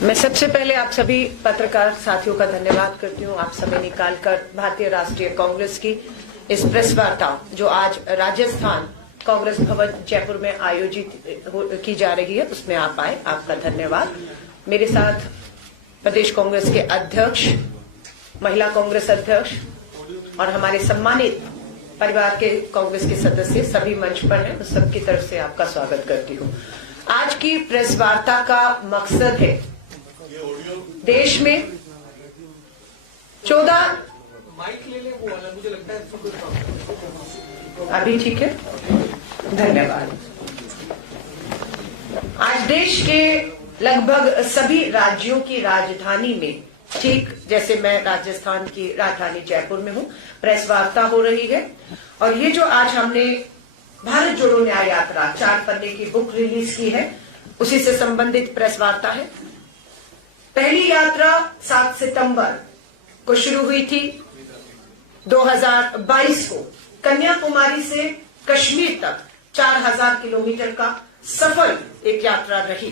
मैं सबसे पहले आप सभी पत्रकार साथियों का धन्यवाद करती हूँ। आप समय निकालकर भारतीय राष्ट्रीय कांग्रेस की इस प्रेस वार्ता जो आज राजस्थान कांग्रेस भवन जयपुर में आयोजित की जा रही है उसमें आप आए, आपका धन्यवाद। मेरे साथ प्रदेश कांग्रेस के अध्यक्ष, महिला कांग्रेस अध्यक्ष और हमारे सम्मानित परिवार के कांग्रेस के सदस्य सभी मंच पर हैं, उस सबकी तरफ से आपका स्वागत करती हूँ। आज की प्रेस वार्ता का मकसद है देश में 14 माइक ले ले, वो वाला मुझे लगता है अभी ठीक है, धन्यवाद। आज देश के लगभग सभी राज्यों की राजधानी में, ठीक जैसे मैं राजस्थान की राजधानी जयपुर में हूं, प्रेस वार्ता हो रही है। और ये जो आज हमने भारत जोड़ो न्याय यात्रा 4 पन्ने की बुक रिलीज की है, उसी से संबंधित प्रेस वार्ता है। पहली यात्रा 7 सितंबर को शुरू हुई थी 2022 को, कन्याकुमारी से कश्मीर तक 4000 किलोमीटर का सफल एक यात्रा रही।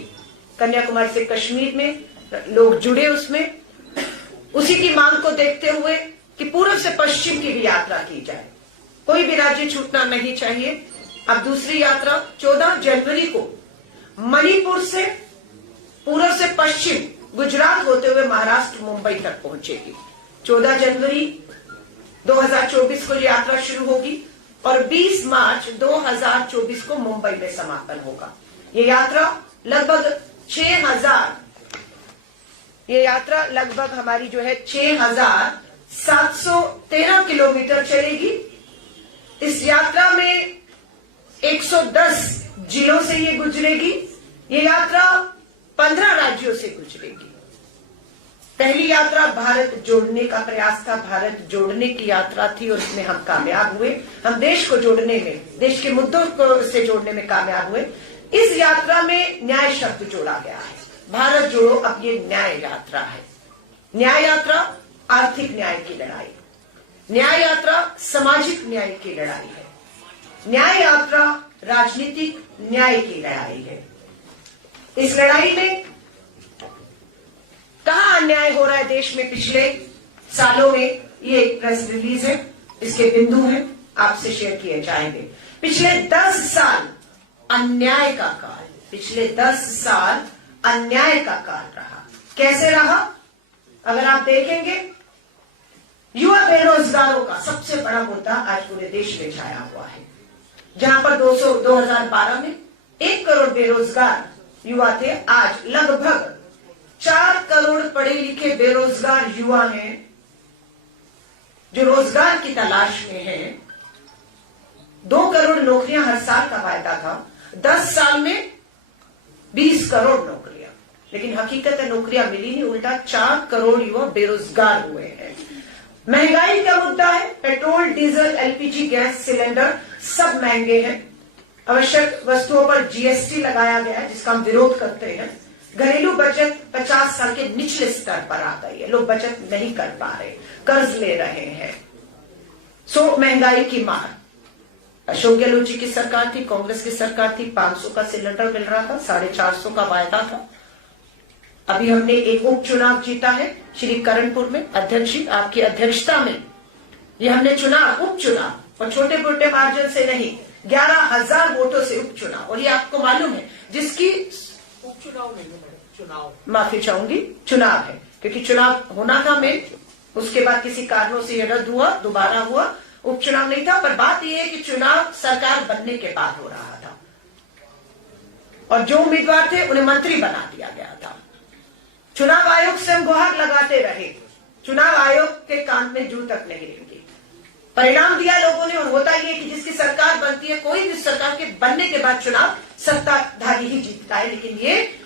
कन्याकुमारी से कश्मीर में लोग जुड़े उसमें, उसी की मांग को देखते हुए कि पूर्व से पश्चिम की भी यात्रा की जाए, कोई भी राज्य छूटना नहीं चाहिए। अब दूसरी यात्रा 14 जनवरी को मणिपुर से पूर्व से पश्चिम गुजरात होते हुए महाराष्ट्र मुंबई तक पहुंचेगी। 14 जनवरी 2024 को यात्रा शुरू होगी और 20 मार्च 2024 को मुंबई में समापन होगा। ये यात्रा लगभग हमारी जो है 6713 किलोमीटर चलेगी। इस यात्रा में 110 जिलों से ये गुजरेगी। ये यात्रा 15 राज्यों से गुजरेगी। पहली यात्रा भारत जोड़ने का प्रयास था, भारत जोड़ने की यात्रा थी और उसमें हम कामयाब हुए। हम देश को जोड़ने में, देश के मुद्दों को से जोड़ने में कामयाब हुए। इस यात्रा में न्याय शब्द जोड़ा गया है। भारत जोड़ो अब ये न्याय यात्रा है। न्याय यात्रा आर्थिक न्याय की लड़ाई, न्याय यात्रा सामाजिक न्याय की लड़ाई है, न्याय यात्रा राजनीतिक न्याय की लड़ाई है। इस लड़ाई में कहां अन्याय हो रहा है देश में पिछले सालों में, ये एक प्रेस रिलीज है, इसके बिंदु हैं, आपसे शेयर किए जाएंगे। पिछले 10 साल अन्याय का काल, पिछले 10 साल अन्याय का काल रहा। कैसे रहा? अगर आप देखेंगे, युवा बेरोजगारों का सबसे बड़ा मुद्दा आज पूरे देश में छाया हुआ है। जहां पर 2012 में 1 करोड़ बेरोजगार युवा थे, आज लगभग 4 करोड़ पढ़े लिखे बेरोजगार युवा हैं जो रोजगार की तलाश में हैं। 2 करोड़ नौकरियां हर साल का वायदा था, 10 साल में 20 करोड़ नौकरियां, लेकिन हकीकत है नौकरियां मिली नहीं, उल्टा 4 करोड़ युवा बेरोजगार हुए हैं। महंगाई का मुद्दा है, petrol, diesel, LPG gas cylinder सब महंगे हैं। आवश्यक वस्तुओं पर जीएसटी लगाया गया है, जिसका हम विरोध करते हैं। घरेलू बचत 50 साल के निचले स्तर पर आ गई है, लोग बचत नहीं कर पा रहे, कर्ज ले रहे हैं। सो महंगाई की मार। अशोक गहलोत जी की सरकार थी, कांग्रेस की सरकार थी, 500 का सिलेंडर मिल रहा था, 450 का वायदा था। अभी हमने एक उपचुनाव जीता है श्री करणपुर में, अध्यक्ष जी आपकी अध्यक्षता में ये हमने चुनाव, उपचुनाव, और छोटे मोटे मार्जिन से नहीं, 11,000 वोटों से उपचुनाव। और ये आपको मालूम है, जिसकी उपचुनाव नहीं है, चुनाव, माफी चाहूंगी, चुनाव है, क्योंकि चुनाव होना था में, उसके बाद किसी कारणों से ये रद्द हुआ, दोबारा हुआ, उपचुनाव नहीं था। पर बात यह है कि चुनाव सरकार बनने के बाद हो रहा था और जो उम्मीदवार थे उन्हें मंत्री बना दिया गया था। चुनाव आयोग से हम गुहार लगाते रहे, चुनाव आयोग के कान में जू तक नहीं रहेंगे। परिणाम दिया लोगों ने, और होता यह कि जिसकी सरकार बनती है, कोई भी सरकार के बनने के बाद चुनाव सत्ताधारी ही जीतता है। लेकिन ये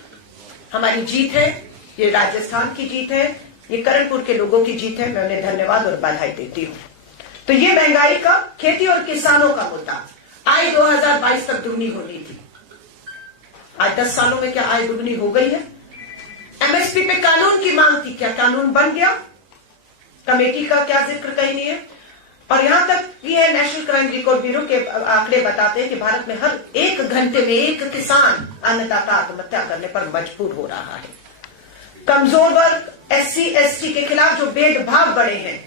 हमारी जीत है, ये राजस्थान की जीत है, ये करणपुर के लोगों की जीत है। मैं उन्हें धन्यवाद और बधाई देती हूं। तो ये महंगाई का, खेती और किसानों का मुद्दा, आय 2022 तक दुगनी होनी थी, आज 10 सालों में क्या आय दुगनी हो गई है? एमएसपी पे कानून की मांग थी, क्या कानून बन गया? कमेटी का क्या जिक्र कहीं नहीं है। और यहां तक ये नेशनल क्राइम रिकॉर्ड ब्यूरो के आंकड़े बताते हैं कि भारत में हर 1 घंटे में 1 किसान अन्नदाता आत्महत्या करने पर मजबूर हो रहा है। कमजोर वर्ग, SC ST के खिलाफ जो भेदभाव बढ़े हैं,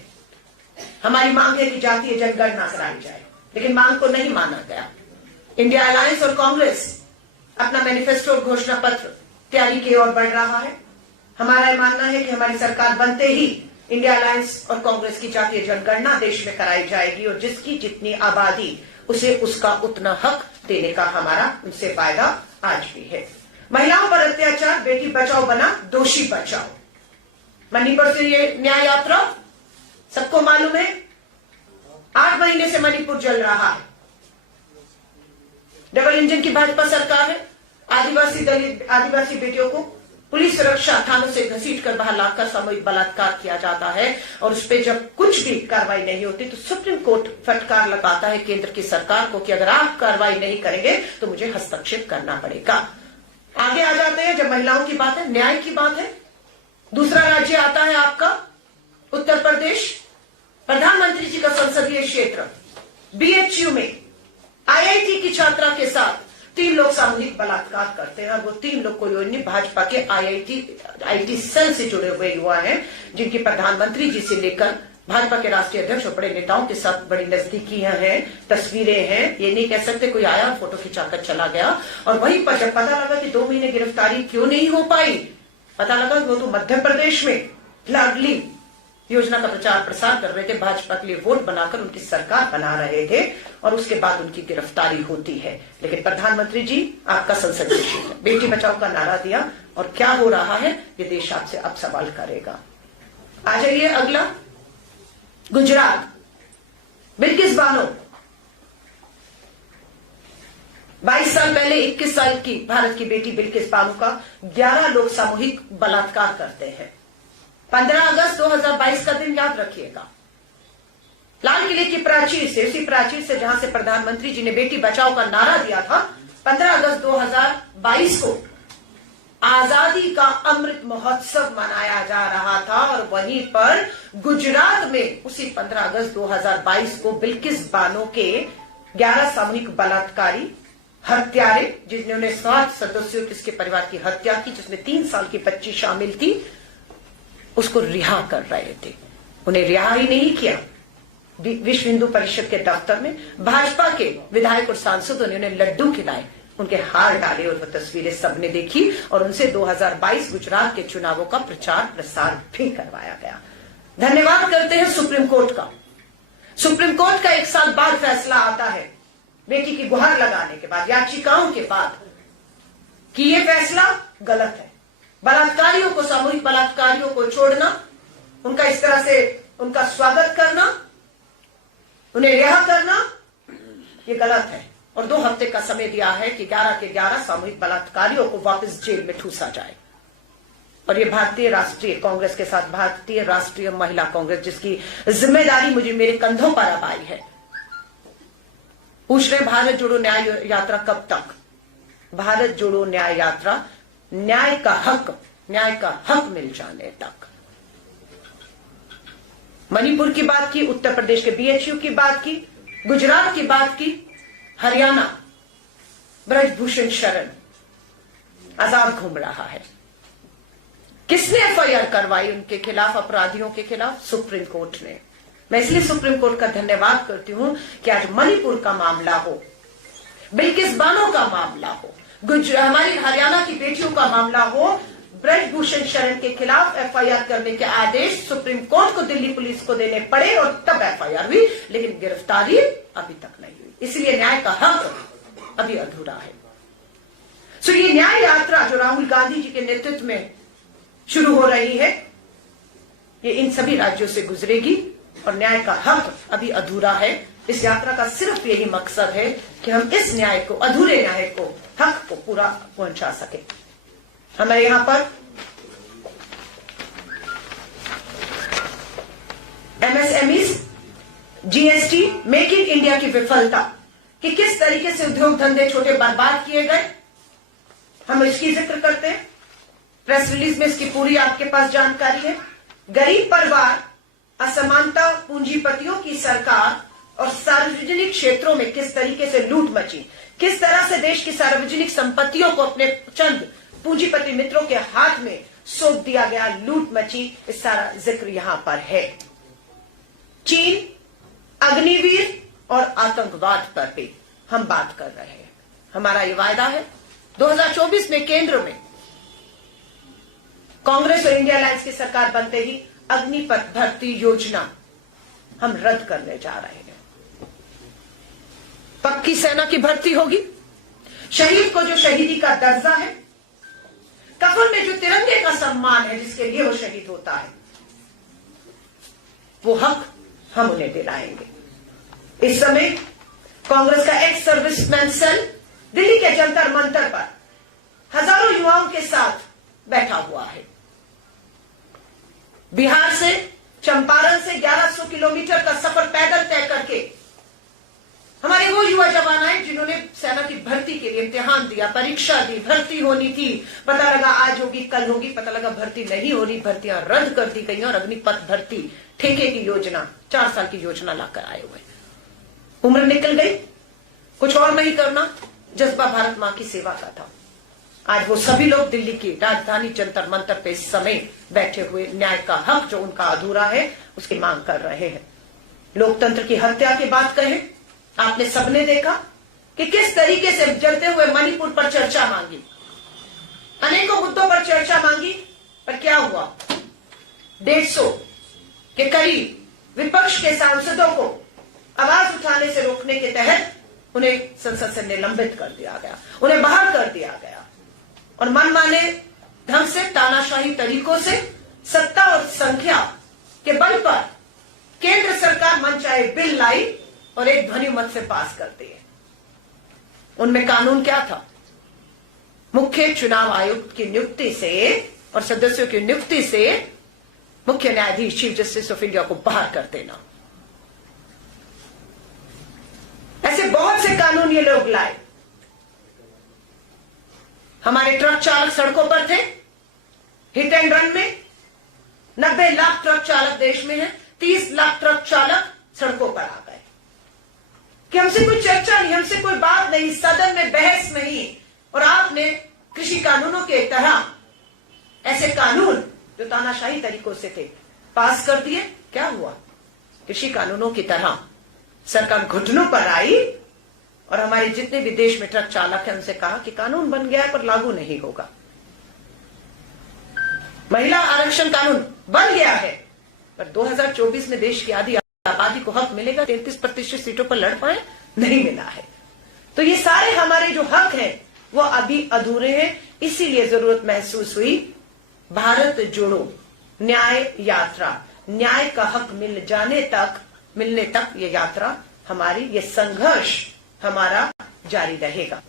हमारी मांग है कि जातीय जनगणना कराई जाए, लेकिन मांग को नहीं माना गया। इंडिया अलायंस और कांग्रेस अपना मैनिफेस्टो और घोषणा पत्र तैयारी की ओर बढ़ रहा है। हमारा यह मानना है कि हमारी सरकार बनते ही इंडिया अलायंस और कांग्रेस की जातीय जनगणना देश में कराई जाएगी और जिसकी जितनी आबादी उसे उसका उतना हक देने का हमारा उनसे वायदा आज भी है। महिलाओं पर अत्याचार, बेटी बचाओ बना दोषी बचाओ। मणिपुर से ये न्याय यात्रा सबको मालूम है, 8 महीने से मणिपुर जल रहा है। डबल इंजन की भाजपा सरकार है। आदिवासी दलित आदिवासी बेटियों को पुलिस सुरक्षा थानों से घसीटकर बाहर लाकर सामूहिक बलात्कार किया जाता है और उस पर जब कुछ भी कार्रवाई नहीं होती तो सुप्रीम कोर्ट फटकार लगाता है केंद्र की सरकार को कि अगर आप कार्रवाई नहीं करेंगे तो मुझे हस्तक्षेप करना पड़ेगा। आगे आ जाते हैं, जब महिलाओं की बात है, न्याय की बात है, दूसरा राज्य आता है आपका उत्तर प्रदेश। प्रधानमंत्री जी का संसदीय क्षेत्र BHU में IIT की छात्रा के साथ 3 लोग सामूहिक बलात्कार करते हैं। वो 3 लोग कोई भाजपा के IIT सेल से जुड़े हुए युवा हैं, जिनकी प्रधानमंत्री जी से लेकर भाजपा के राष्ट्रीय अध्यक्ष और बड़े नेताओं के साथ बड़ी नजदीकियां हैं, तस्वीरें हैं। ये नहीं कह सकते कोई आया फोटो खिंचाकर चला गया। और वहीं पर जब पता लगा कि 2 महीने गिरफ्तारी क्यों नहीं हो पाई, पता लगा कि वो तो मध्य प्रदेश में लाडली योजना का प्रचार प्रसार कर रहे थे, भाजपा के लिए वोट बनाकर उनकी सरकार बना रहे थे और उसके बाद उनकी गिरफ्तारी होती है। लेकिन प्रधानमंत्री जी आपका संसदीय क्षेत्र बेटी बचाओ का नारा दिया और क्या हो रहा है ये देश आपसे अब सवाल करेगा। आ जाइए अगला, गुजरात। बिल्किस बानो 22 साल पहले 21 साल की भारत की बेटी बिल्किस बानो का 11 लोग सामूहिक बलात्कार करते हैं। 15 अगस्त 2022 का दिन याद रखिएगा। लाल किले की प्राचीर से, उसी प्राचीर से जहां से प्रधानमंत्री जी ने बेटी बचाओ का नारा दिया था, 15 अगस्त 2022 को आजादी का अमृत महोत्सव मनाया जा रहा था और वहीं पर गुजरात में उसी 15 अगस्त 2022 को बिल्किस बानो के 11 सामूहिक बलात्कारी हत्यारे, जिन्होंने 7 सदस्यों किसके परिवार की हत्या की, जिसमें 3 साल की बच्ची शामिल थी, उसको रिहा कर रहे थे। उन्हें रिहा ही नहीं किया। विश्व हिंदू परिषद के दफ्तर में भाजपा के विधायक और सांसदों ने उन्हें लड्डू खिलाए, उनके हार डाले और वो तस्वीरें सबने देखी और उनसे 2022 गुजरात के चुनावों का प्रचार प्रसार भी करवाया गया। धन्यवाद करते हैं सुप्रीम कोर्ट का। सुप्रीम कोर्ट का 1 साल बाद फैसला आता है, बेटी की गुहार लगाने के बाद, याचिकाओं के बाद, कि यह फैसला गलत है। बलात्कारियों को, सामूहिक बलात्कारियों को छोड़ना, उनका इस तरह से उनका स्वागत करना, उन्हें रिहा करना, यह गलत है। और 2 हफ्ते का समय दिया है कि 11 के 11 सामूहिक बलात्कारियों को वापस जेल में ठूसा जाए। और ये भारतीय राष्ट्रीय कांग्रेस के साथ भारतीय राष्ट्रीय महिला कांग्रेस, जिसकी जिम्मेदारी मुझे मेरे कंधों पर अब आई है। पूछ रहे भारत जोड़ो न्याय यात्रा कब तक? भारत जोड़ो न्याय यात्रा न्याय का हक मिल जाने तक। मणिपुर की बात की, उत्तर प्रदेश के BHU की बात की, गुजरात की बात की, हरियाणा ब्रजभूषण शरण आजाद घूम रहा है। किसने FIR करवाई उनके खिलाफ, अपराधियों के खिलाफ? सुप्रीम कोर्ट ने। मैं इसलिए सुप्रीम कोर्ट का धन्यवाद करती हूं कि आज मणिपुर का मामला हो, बिल्किस बानो का मामला हो, हमारी हरियाणा की बेटियों का मामला हो, ब्रजभूषण शरण के खिलाफ FIR करने के आदेश सुप्रीम कोर्ट को दिल्ली पुलिस को देने पड़े और तब FIR हुई, लेकिन गिरफ्तारी अभी तक नहीं हुई। इसलिए न्याय का हक अभी अधूरा है। सो ये न्याय यात्रा जो राहुल गांधी जी के नेतृत्व में शुरू हो रही है, ये इन सभी राज्यों से गुजरेगी और न्याय का हक अभी अधूरा है। इस यात्रा का सिर्फ यही मकसद है कि हम इस न्याय को, अधूरे न्याय को, हक को पूरा पहुंचा सके। हमारे यहां पर MSMEs, GST, make in India की विफलता, कि किस तरीके से उद्योग धंधे छोटे बर्बाद किए गए, हम इसकी जिक्र करते हैं। प्रेस रिलीज में इसकी पूरी आपके पास जानकारी है। गरीब परिवार, असमानता, पूंजीपतियों की सरकार और सार्वजनिक क्षेत्रों में किस तरीके से लूट मची, किस तरह से देश की सार्वजनिक संपत्तियों को अपने चंद पूंजीपति मित्रों के हाथ में सौंप दिया गया, लूट मची, इस सारा जिक्र यहां पर है। चीन, अग्निवीर और आतंकवाद पर भी हम बात कर रहे हैं। हमारा ये वायदा है 2024 में केंद्र में कांग्रेस और इंडिया अलायंस की सरकार बनते ही अग्निपथ भर्ती योजना हम रद्द करने जा रहे हैं। पक्की सेना की भर्ती होगी। शहीद को जो शहीदी का दर्जा है, कफन में जो तिरंगे का सम्मान है जिसके लिए वो शहीद होता है, वो हक हम उन्हें दिलाएंगे। इस समय कांग्रेस का एक्स सर्विसमैन सेल दिल्ली के जंतर मंतर पर हजारों युवाओं के साथ बैठा हुआ है। बिहार से, चंपारण से 1100 किलोमीटर का सफर पैदल तय करके हमारे वो युवा जवान आए जिन्होंने सेना की भर्ती के लिए इम्तिहान दिया, परीक्षा दी, भर्ती होनी थी, पता लगा आज होगी कल होगी, पता लगा भर्ती नहीं हो रही, भर्तियां रद्द कर दी गई और अग्निपथ भर्ती ठेके की योजना 4 साल की योजना लाकर आए हुए। उम्र निकल गई, कुछ और नहीं करना, जज्बा भारत मां की सेवा का था। आज वो सभी लोग दिल्ली की राजधानी जंतर मंतर पे इस समय बैठे हुए न्याय का हक जो उनका अधूरा है उसकी मांग कर रहे हैं। लोकतंत्र की हत्या की बात कहें, आपने सबने देखा कि किस तरीके से जलते हुए मणिपुर पर चर्चा मांगी, अनेकों मुद्दों पर चर्चा मांगी, पर क्या हुआ? 150 के करीब विपक्ष के सांसदों को आवाज उठाने से रोकने के तहत उन्हें संसद से निलंबित कर दिया गया, उन्हें बाहर कर दिया गया और मनमाने ढंग से, तानाशाही तरीकों से, सत्ता और संख्या के बल पर केंद्र सरकार मनचाहे बिल लाई और एक ध्वनि मत से पास कर दिए। उनमें कानून क्या था? मुख्य चुनाव आयुक्त की नियुक्ति से और सदस्यों की नियुक्ति से मुख्य न्यायाधीश चीफ जस्टिस ऑफ इंडिया को बाहर कर देना। ऐसे बहुत से कानून ये लोग लाए। हमारे ट्रक चालक सड़कों पर थे, हिट एंड रन में 90 लाख ट्रक चालक देश में हैं, 30 लाख ट्रक चालक सड़कों पर आ गए कि हमसे कोई चर्चा नहीं, हमसे कोई बात नहीं, सदन में बहस नहीं, और आपने कृषि कानूनों के तरह ऐसे कानून जो तानाशाही तरीकों से थे पास कर दिए। क्या हुआ? कृषि कानूनों की तरह सरकार घुटनों पर आई और हमारे जितने भी देश में ट्रक चालक हैं उनसे कहा कि कानून बन गया है पर लागू नहीं होगा। महिला आरक्षण कानून बन गया है पर 2024 में देश की आधी आबादी को हक मिलेगा, 33% सीटों पर लड़ पाए, नहीं मिला है। तो ये सारे हमारे जो हक हैं वो अभी अधूरे हैं। इसीलिए जरूरत महसूस हुई भारत जोड़ो न्याय यात्रा, न्याय का हक मिलने तक ये यात्रा हमारी, ये संघर्ष हमारा जारी रहेगा।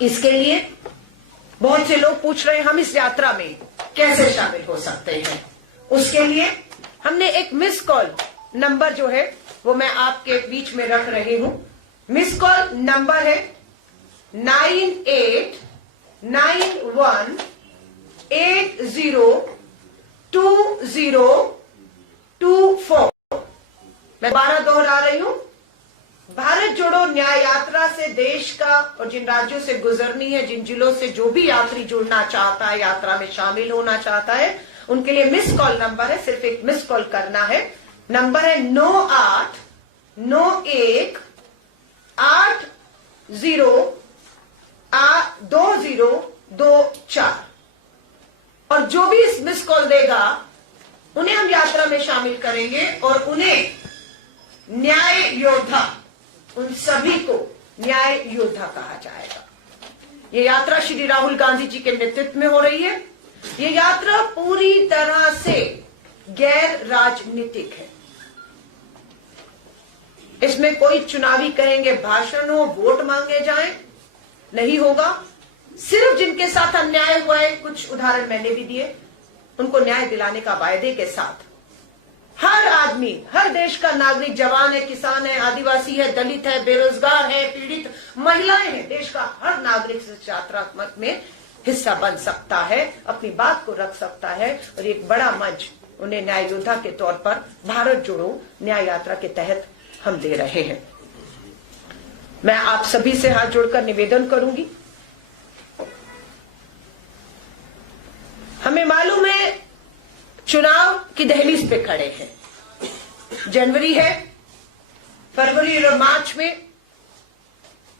इसके लिए बहुत से लोग पूछ रहे हैं हम इस यात्रा में कैसे शामिल हो सकते हैं। उसके लिए हमने एक मिस कॉल नंबर जो है वो मैं आपके बीच में रख रही हूं। मिस कॉल नंबर है 9891802024। मैं 12 दोहरा रही हूं। भारत जोड़ो न्याय यात्रा से देश का और जिन राज्यों से गुजरनी है, जिन जिलों से जो भी यात्री जुड़ना चाहता है, यात्रा में शामिल होना चाहता है, उनके लिए मिस कॉल नंबर है, सिर्फ एक मिस कॉल करना है। नंबर है 9891802024 और जो भी इस मिस कॉल देगा उन्हें हम यात्रा में शामिल करेंगे और उन्हें न्याय योद्धा, उन सभी को न्याय योद्धा कहा जाएगा। ये यात्रा श्री राहुल गांधी जी के नेतृत्व में हो रही है। ये यात्रा पूरी तरह से गैर राजनीतिक है। इसमें कोई चुनावी कहेंगे भाषण हो, वोट मांगे जाएं, नहीं होगा। सिर्फ जिनके साथ अन्याय हुआ है, कुछ उदाहरण मैंने भी दिए, उनको न्याय दिलाने का वायदे के साथ हर आदमी, हर देश का नागरिक, जवान है, किसान है, आदिवासी है, दलित है, बेरोजगार है, पीड़ित महिलाएं हैं, देश का हर नागरिक इस यात्रा में हिस्सा बन सकता है, अपनी बात को रख सकता है और एक बड़ा मंच उन्हें न्याय योद्धा के तौर पर भारत जोड़ो न्याय यात्रा के तहत हम दे रहे हैं। मैं आप सभी से हाथ जोड़कर निवेदन करूंगी, हमें मालूम है चुनाव की दहलीज पे खड़े हैं। जनवरी है, फरवरी और मार्च में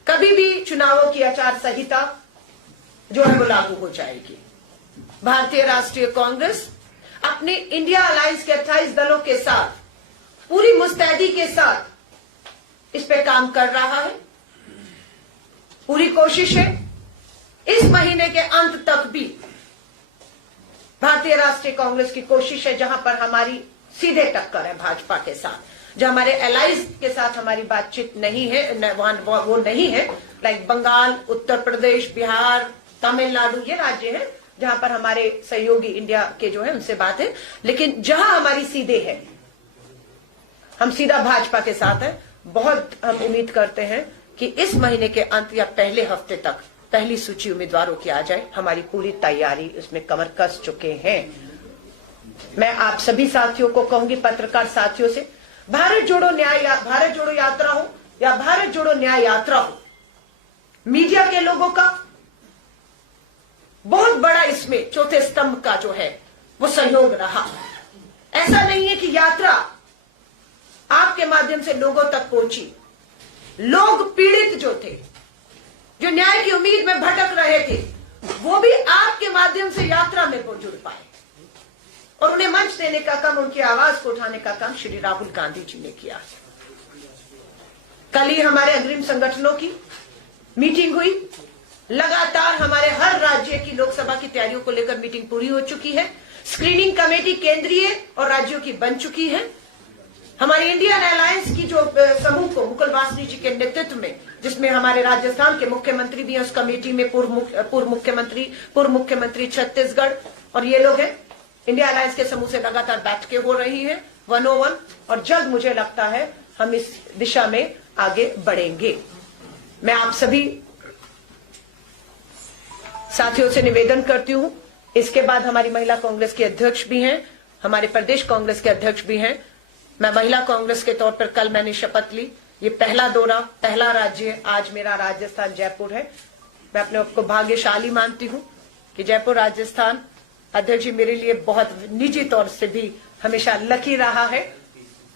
कभी भी चुनावों की आचार संहिता जो है वो लागू हो जाएगी। भारतीय राष्ट्रीय कांग्रेस अपने इंडिया अलायंस के 28 दलों के साथ पूरी मुस्तैदी के साथ इस पे काम कर रहा है। पूरी कोशिश है इस महीने के अंत तक भी भारतीय राष्ट्रीय कांग्रेस की कोशिश है, जहां पर हमारी सीधे टक्कर है भाजपा के साथ, जो हमारे एलाइज के साथ हमारी बातचीत नहीं है, वो नहीं है, लाइक बंगाल, उत्तर प्रदेश, बिहार, तमिलनाडु, ये राज्य हैं जहां पर हमारे सहयोगी इंडिया के जो है उनसे बात है। लेकिन जहां हमारी सीधे है, हम सीधा भाजपा के साथ है। बहुत हम उम्मीद करते हैं कि इस महीने के अंत या पहले हफ्ते तक पहली सूची उम्मीदवारों की आ जाए। हमारी पूरी तैयारी उसमें कमर कस चुके हैं। मैं आप सभी साथियों को कहूंगी, पत्रकार साथियों से, भारत जोड़ो यात्रा हो या भारत जोड़ो न्याय यात्रा हो, मीडिया के लोगों का बहुत बड़ा इसमें चौथे स्तंभ का जो है वो सहयोग रहा। ऐसा नहीं है कि यात्रा आपके माध्यम से लोगों तक पहुंची। लोग पीड़ित जो थे, जो न्याय की उम्मीद में भटक रहे थे, वो भी आपके माध्यम से यात्रा में जुड़ पाए और उन्हें मंच देने का काम, उनकी आवाज को उठाने का काम श्री राहुल गांधी जी ने किया। कल ही हमारे अग्रिम संगठनों की मीटिंग हुई। लगातार हमारे हर राज्य की लोकसभा की तैयारियों को लेकर मीटिंग पूरी हो चुकी है। स्क्रीनिंग कमेटी केंद्रीय और राज्यों की बन चुकी है। हमारी इंडियन अलायंस की जो समूह को मुकुल वासनिक जी के नेतृत्व में, जिसमें हमारे राजस्थान के मुख्यमंत्री भी हैं उस कमेटी में, पूर्व मुख्यमंत्री छत्तीसगढ़, और ये लोग हैं। इंडिया अलायंस के समूह से लगातार बैठकें हो रही हैं 101, और जल्द मुझे लगता है हम इस दिशा में आगे बढ़ेंगे। मैं आप सभी साथियों से निवेदन करती हूं। इसके बाद हमारी महिला कांग्रेस के अध्यक्ष भी हैं, हमारे प्रदेश कांग्रेस के अध्यक्ष भी हैं। मैं महिला कांग्रेस के तौर पर कल मैंने शपथ ली। ये पहला दौरा, पहला राज्य आज मेरा राजस्थान जयपुर है। मैं अपने आप को भाग्यशाली मानती हूं कि जयपुर राजस्थान अध्यक्ष जी मेरे लिए बहुत निजी तौर से भी हमेशा लकी रहा है।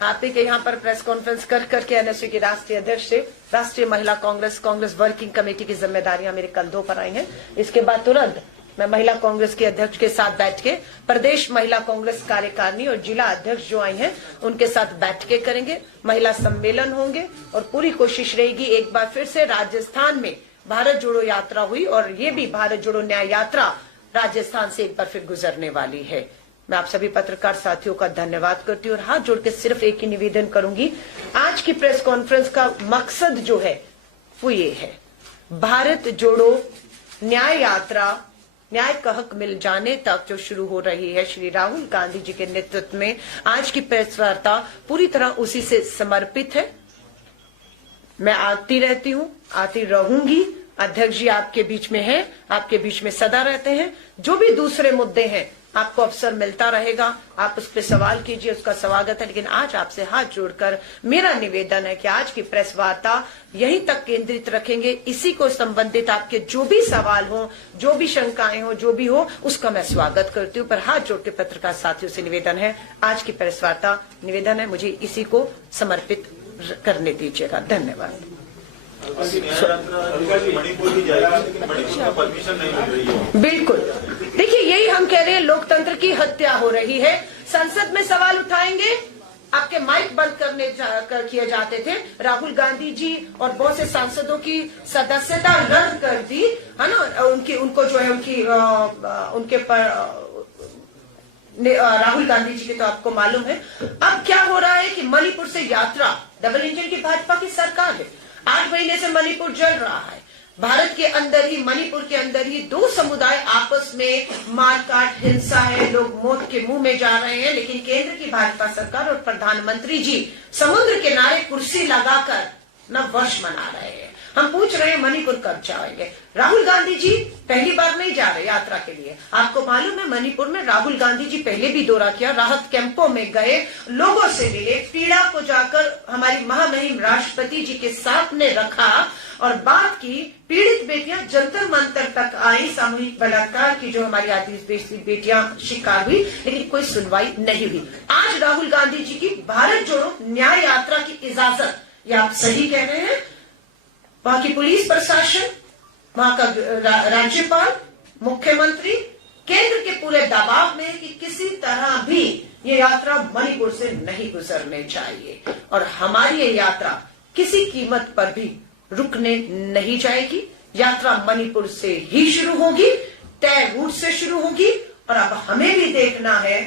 आप ही के यहाँ पर प्रेस कॉन्फ्रेंस कर करके एनएसयू की राष्ट्रीय अध्यक्ष से राष्ट्रीय महिला कांग्रेस वर्किंग कमेटी की जिम्मेदारियां मेरे कंधों पर आई हैं। इसके बाद तुरंत मैं महिला कांग्रेस के अध्यक्ष के साथ बैठ के प्रदेश महिला कांग्रेस कार्यकारिणी और जिला अध्यक्ष जो आई हैं उनके साथ बैठकें करेंगे, महिला सम्मेलन होंगे और पूरी कोशिश रहेगी एक बार फिर से राजस्थान में भारत जोड़ो यात्रा हुई और ये भी भारत जोड़ो न्याय यात्रा राजस्थान से एक बार फिर गुजरने वाली है। मैं आप सभी पत्रकार साथियों का धन्यवाद करती हूँ और हाथ जोड़ के सिर्फ एक ही निवेदन करूंगी। आज की प्रेस कॉन्फ्रेंस का मकसद जो है वो ये है, भारत जोड़ो न्याय यात्रा न्याय का हक मिल जाने तक जो शुरू हो रही है श्री राहुल गांधी जी के नेतृत्व में, आज की प्रेस वार्ता पूरी तरह उसी से समर्पित है। मैं आती रहती हूँ, आती रहूंगी। अध्यक्ष जी आपके बीच में हैं, आपके बीच में सदा रहते हैं। जो भी दूसरे मुद्दे हैं आपको अवसर मिलता रहेगा, आप उस पर सवाल कीजिए, उसका स्वागत है। लेकिन आज आपसे हाथ जोड़कर मेरा निवेदन है कि आज की प्रेस वार्ता यहीं तक केंद्रित रखेंगे। इसी को संबंधित आपके जो भी सवाल हो, जो भी शंकाएं हो, जो भी हो, उसका मैं स्वागत करती हूँ। पर हाथ जोड़ के पत्रकार साथियों से निवेदन है, आज की प्रेस वार्ता निवेदन है, मुझे इसी को समर्पित करने दीजिएगा। धन्यवाद। बिल्कुल, देखिए यही हम कह रहे हैं, लोकतंत्र की हत्या हो रही है। संसद में सवाल उठाएंगे, आपके माइक बंद किए जाते थे। राहुल गांधी जी और बहुत से सांसदों की सदस्यता रद्द कर दी है ना, उनको जो है उनके पर राहुल गांधी जी के तो आपको मालूम है। अब क्या हो रहा है कि मणिपुर से यात्रा, डबल इंजन की भाजपा की सरकार है, 8 महीने से मणिपुर जल रहा है। भारत के अंदर ही, मणिपुर के अंदर ही 2 समुदाय आपस में मारकाट, हिंसा है, लोग मौत के मुंह में जा रहे हैं। लेकिन केंद्र की भाजपा सरकार और प्रधानमंत्री जी समुद्र किनारे कुर्सी लगाकर न वर्ष मना रहे हैं। हम पूछ रहे हैं मणिपुर कब जाएंगे। राहुल गांधी जी पहली बार नहीं जा रहे यात्रा के लिए। आपको मालूम है मणिपुर में राहुल गांधी जी पहले भी दौरा किया, राहत कैंपों में गए, लोगों से मिले, पीड़ा को जाकर हमारी महामहिम राष्ट्रपति जी के सामने रखा और बात की। पीड़ित बेटियां जंतर मंतर तक आई, सामूहिक बलात्कार की जो हमारी आदिवासी बेटियां शिकार हुई, लेकिन कोई सुनवाई नहीं हुई। आज राहुल गांधी जी की भारत जोड़ो न्याय यात्रा की इजाजत, ये आप सही कह रहे हैं। वहां की पुलिस प्रशासन, वहां का राज्यपाल, मुख्यमंत्री, केंद्र के पूरे दबाव में कि किसी तरह भी ये यात्रा मणिपुर से नहीं गुजरने चाहिए और हमारी ये यात्रा किसी कीमत पर भी रुकने नहीं जाएगी। यात्रा मणिपुर से ही शुरू होगी, तय रूट से शुरू होगी और अब हमें भी देखना है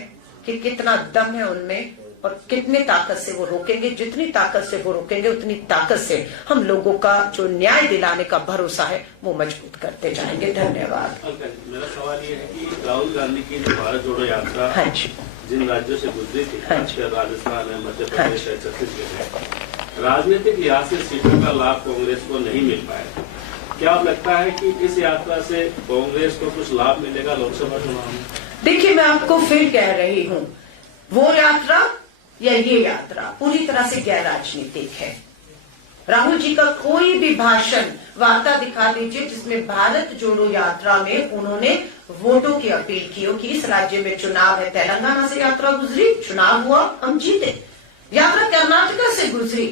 कि कितना दम है उनमें और कितनी ताकत से वो रोकेंगे। जितनी ताकत से वो रोकेंगे उतनी ताकत से हम लोगों का जो न्याय दिलाने का भरोसा है वो मजबूत करते जाएंगे। धन्यवाद। मेरा सवाल ये है कि राहुल गांधी की जो भारत जोड़ो यात्रा हाँ जी, जिन राज्यों से गुजरी थी, हाँ राजस्थान है, मध्य प्रदेश है, छत्तीसगढ़ है, राजनीतिक लिहाज से सीटों का लाभ कांग्रेस को नहीं मिल पाया। क्या आप लगता है कि इस यात्रा से कांग्रेस को कुछ लाभ मिलेगा लोकसभा चुनाव में? देखिए मैं आपको फिर कह रही हूं, वो यात्रा या ये यात्रा पूरी तरह से गैर राजनीतिक है। राहुल जी का कोई भी भाषण, वार्ता दिखा दीजिए जिसमें भारत जोड़ो यात्रा में उन्होंने वोटों की अपील की हो कि इस राज्य में चुनाव है। तेलंगाना से यात्रा गुजरी, चुनाव हुआ, हम जीते। यात्रा कर्नाटका से गुजरी,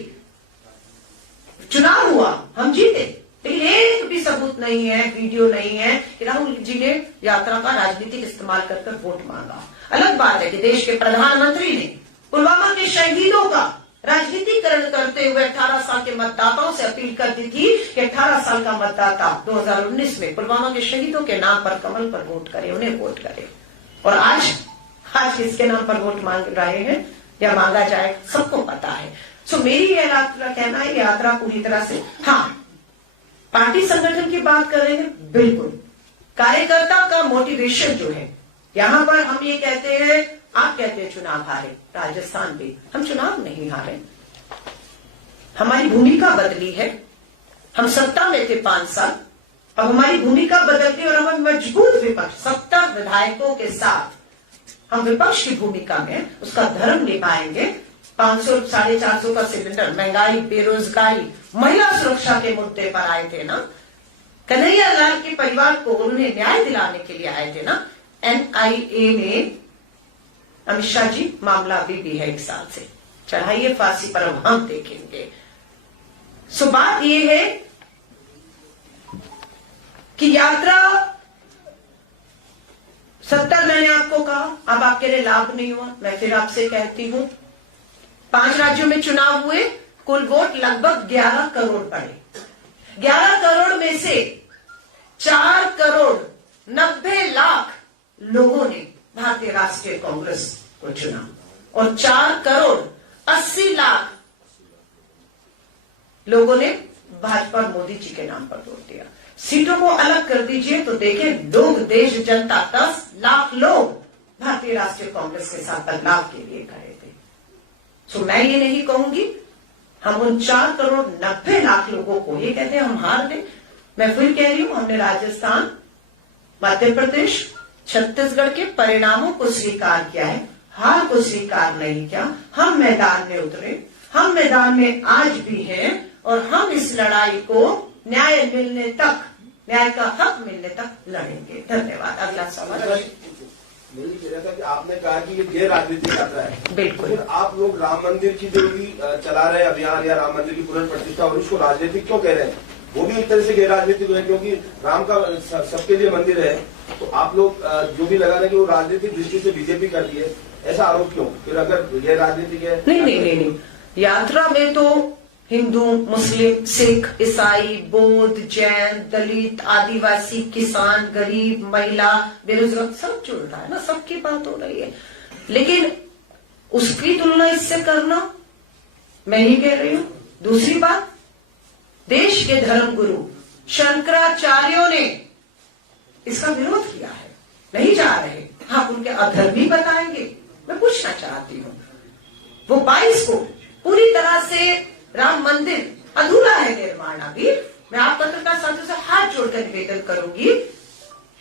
चुनाव हुआ, हम जीते। लेकिन एक भी सबूत नहीं है, वीडियो नहीं है कि राहुल जी ने यात्रा का राजनीतिक इस्तेमाल कर वोट मांगा। अलग बात है कि देश के प्रधानमंत्री ने पुलवामा के शहीदों का राजनीतिकरण करते हुए 18 साल के मतदाताओं से अपील कर दी थी कि 18 साल का मतदाता 2019 में पुलवामा के शहीदों के नाम पर कमल पर वोट करे, उन्हें वोट करे। और आज किसके नाम पर वोट मांग रहे हैं या मांगा जाए, सबको पता है। सो मेरी यह यात्रा कहना है, यात्रा पूरी तरह से, हाँ पार्टी संगठन की बात करेंगे, बिल्कुल कार्यकर्ता का मोटिवेशन जो है, यहां पर हम ये कहते हैं, आप कहते हैं चुनाव हारे, राजस्थान भी हम चुनाव नहीं हारे। हमारी भूमिका बदली है, हम सत्ता में थे 5 साल, अब हमारी भूमिका बदलती और हम मजबूत विपक्ष, 70 विधायकों के साथ हम विपक्ष की भूमिका में उसका धर्म निभाएंगे। 500 450 का सिलेंडर, महंगाई, बेरोजगारी, महिला सुरक्षा के मुद्दे पर आए थे ना, कन्हैया लाल के परिवार को उन्हें न्याय दिलाने के लिए आए थे ना। NIA ने, अमित शाह जी, मामला अभी भी है 1 साल से, चढ़ाइए फांसी पर, हम देखेंगे। सो बात यह है कि यात्रा 70 मैंने आपको कहा, अब आपके लिए लाभ नहीं हुआ। मैं फिर आपसे कहती हूं, 5 राज्यों में चुनाव हुए, कुल वोट लगभग 11 करोड़ पड़े। 11 करोड़ में से 4 करोड़ 90 लाख लोगों ने भारतीय राष्ट्रीय कांग्रेस को चुना और 4 करोड़ 80 लाख लोगों ने भाजपा मोदी जी के नाम पर वोट दिया। सीटों को अलग कर दीजिए तो देखें, लोग, देश, जनता, 10 लाख लोग भारतीय राष्ट्रीय कांग्रेस के साथ बदलाव के लिए खड़े थे। सो मैं ये नहीं कहूंगी हम उन 4 करोड़ 90 लाख लोगों को ये कहते हैं हम हार गए। मैं फिर कह रही हूं, हमने राजस्थान, मध्य प्रदेश, छत्तीसगढ़ के परिणामों को स्वीकार किया है, हार को स्वीकार नहीं किया। हम मैदान में उतरे, हम मैदान में आज भी हैं और हम इस लड़ाई को न्याय मिलने तक, न्याय का हक मिलने तक लड़ेंगे। धन्यवाद। अगला सवाल। मेरी कह रहा था कि आपने कहा कि ये गैर राजनीतिक यात्रा है, बिल्कुल। फिर आप लोग राम मंदिर की जो भी चला रहे अभियान या राम मंदिर की पुनर्प्रतिष्ठा और उसको राजनीतिक क्यों कह रहे हैं? वो भी एक तरह से गैर राजनीतिक है, क्योंकि राम का सबके लिए मंदिर है। तो आप लोग जो भी लगा रहे कि वो राजनीतिक दृष्टि से बीजेपी कर रही है, ऐसा आरोप क्यों? फिर अगर गैर राजनीतिक है, नहीं, यात्रा में तो हिंदू, मुस्लिम, सिख, ईसाई, बौद्ध, जैन, दलित, आदिवासी, किसान, गरीब, महिला, बेरोजगार सब जुड़ रहा है ना, सबकी बात हो रही है। लेकिन उसकी तुलना इससे करना, मैं ही कह रही हूं। दूसरी बात, देश के धर्मगुरु शंकराचार्यों ने इसका विरोध किया है, नहीं जा रहे। आप उनके अधर्मी बताएंगे? मैं पूछना चाहती हूं, वो 22 को पूरी तरह से राम मंदिर अधूरा है निर्माण अभी। मैं आप पत्रकार साथियों से हाथ जोड़कर निवेदन करूंगी,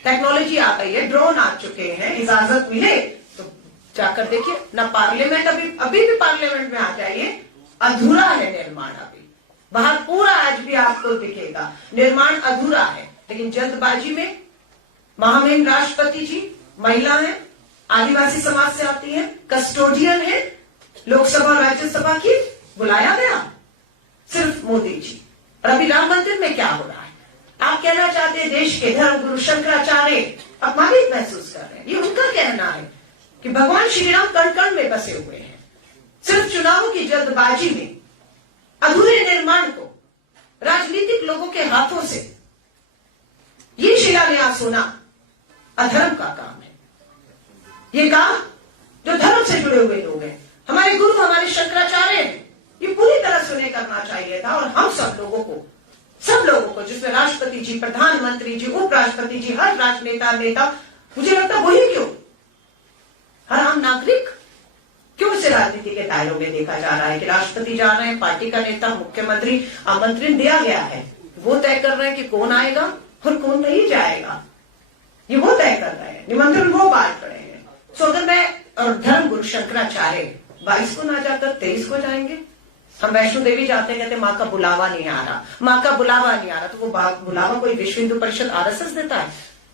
टेक्नोलॉजी आ गई है, ड्रोन आ चुके हैं, इजाजत मिले तो जाकर देखिए ना। पार्लियामेंट अभी भी पार्लियामेंट में आ जाइए, अधूरा है निर्माण अभी। बाहर पूरा आज भी आपको दिखेगा निर्माण अधूरा है, लेकिन जल्दबाजी में महामहिम राष्ट्रपति जी महिला है, आदिवासी समाज से आती है, कस्टोडियन है लोकसभा और राज्यसभा की, बुलाया गया सिर्फ मोदी जी। और अभी राम मंदिर में क्या हो रहा है? आप कहना चाहते हैं देश के धर्मगुरु शंकराचार्य अपमानित महसूस कर रहे हैं। ये उनका कहना है कि भगवान श्री राम कण कण में बसे हुए हैं। सिर्फ चुनावों की जल्दबाजी में अधूरे निर्माण को राजनीतिक लोगों के हाथों से ये शिलान्यास होना अधर्म का काम है। ये काम जो धर्म से जुड़े हुए लोग हैं, हमारे गुरु हमारे शंकराचार्य हैं, ये पूरी तरह से उन्हें करना चाहिए था। और हम सब लोगों को जिसमें राष्ट्रपति जी, प्रधानमंत्री जी, उपराष्ट्रपति जी, हर राजनेता नेता, मुझे लगता वही क्यों हर आम नागरिक क्यों इसे राजनीति के दायरों में देखा जा रहा है कि राष्ट्रपति जा रहे हैं, पार्टी का नेता, मुख्यमंत्री, आमंत्रण दिया गया है, वो तय कर रहे हैं कि कौन आएगा और कौन नहीं जाएगा। ये वो तय कर रहे हैं, निमंत्रण वो बांट रहे हैं। सो अगर मैं और धर्म गुरु शंकराचार्य 22 को ना जाकर 23 को जाएंगे, हम वैष्णो देवी जाते हैं, कहते माँ का बुलावा नहीं आ रहा, माँ का बुलावा नहीं आ रहा, तो वो बुलावा कोई विश्व हिंदू परिषद आरएसएस देता है?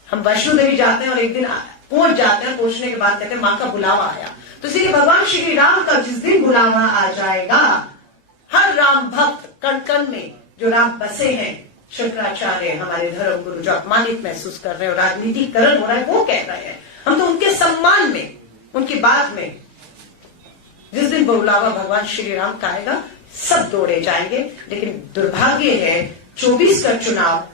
हम वैष्णो देवी जाते हैं और एक दिन पहुंच जाते हैं, पहुंचने के बाद कहते हैं माँ का बुलावा आया। तो इसलिए भगवान श्री राम का जिस दिन बुलावा आ जाएगा, हर राम भक्त कण कण में जो राम बसे हैं, शंकराचार्य हमारे धर्म गुरु जो अपमानित महसूस कर रहे हैं और राजनीतिकरण हो रहा है, वो कह रहे हैं, हम तो उनके सम्मान में, उनकी बात में जिस दिन बुलावा भगवान श्री राम का आएगा, सब दौड़े जाएंगे। लेकिन दुर्भाग्य है 24 का चुनाव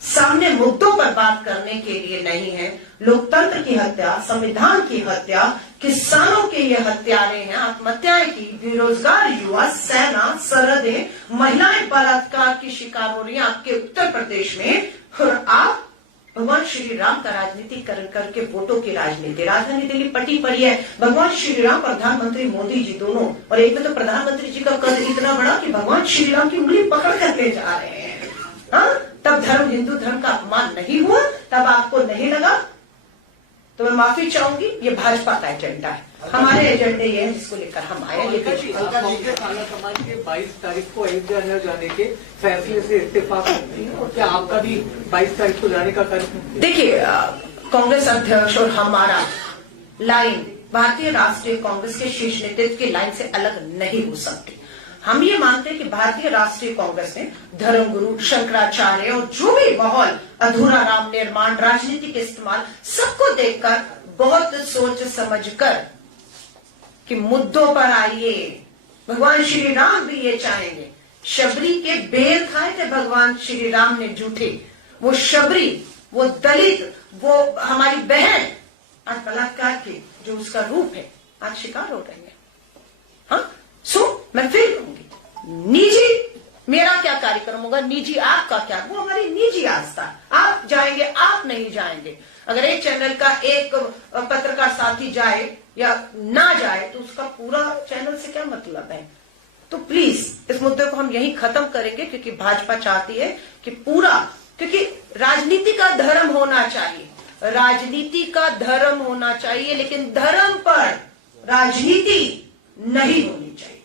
सामने मुद्दों पर बात करने के लिए नहीं है। लोकतंत्र की हत्या, संविधान की हत्या, किसानों के ये हत्यारे हैं, आत्महत्याएं की, बेरोजगार युवा, सेना, सरहदें, महिलाएं बलात्कार की शिकार हो रही हैं आपके उत्तर प्रदेश में, और आप भगवान श्री राम का राजनीतिकरण करके वोटों की राजनीति। राजधानी दिल्ली पटी पड़ी है, भगवान श्री राम, प्रधानमंत्री मोदी जी दोनों, और एक में तो प्रधानमंत्री जी का कद इतना बड़ा कि भगवान श्री राम की उंगली पकड़ करके जा रहे हैं। हाँ, तब धर्म, हिंदू धर्म का अपमान नहीं हुआ, तब आपको नहीं लगा, तो मैं माफी चाहूंगी। ये भाजपा का एजेंडा है, हमारे एजेंडे ये है जिसको लेकर हम आए। ये खाना समाज के 22 तारीख को अयोध्या न जाने के फैसले से इत्तेफाक करती है, और क्या आपका भी 22 तारीख को जाने का कार्यक्रम? देखिए, कांग्रेस अध्यक्ष और हमारा लाइन भारतीय राष्ट्रीय कांग्रेस के शीर्ष नेतृत्व की लाइन से अलग नहीं हो सकती। हम ये मानते हैं कि भारतीय राष्ट्रीय कांग्रेस ने धर्मगुरु शंकराचार्य और जो भी माहौल, अधूरा राम निर्माण, राजनीति के इस्तेमाल, सबको देखकर बहुत सोच समझकर कि मुद्दों पर आइए। भगवान श्री राम भी ये चाहेंगे। शबरी के बेर खाए थे भगवान श्री राम ने झूठे, वो शबरी, वो दलित, वो हमारी बहन आज बलात्कार के जो उसका रूप है आज शिकार हो रही है। हाँ, मैं फिर कहूंगी, निजी मेरा क्या कार्यक्रम होगा, निजी आपका क्या, वो हमारी निजी आस्था। आप जाएंगे, आप नहीं जाएंगे। अगर एक चैनल का एक पत्रकार साथी जाए या ना जाए तो उसका पूरा चैनल से क्या मतलब है? तो प्लीज इस मुद्दे को हम यहीं खत्म करेंगे, क्योंकि भाजपा चाहती है कि पूरा, क्योंकि राजनीति का धर्म होना चाहिए, राजनीति का धर्म होना चाहिए, लेकिन धर्म पर राजनीति नहीं होनी चाहिए।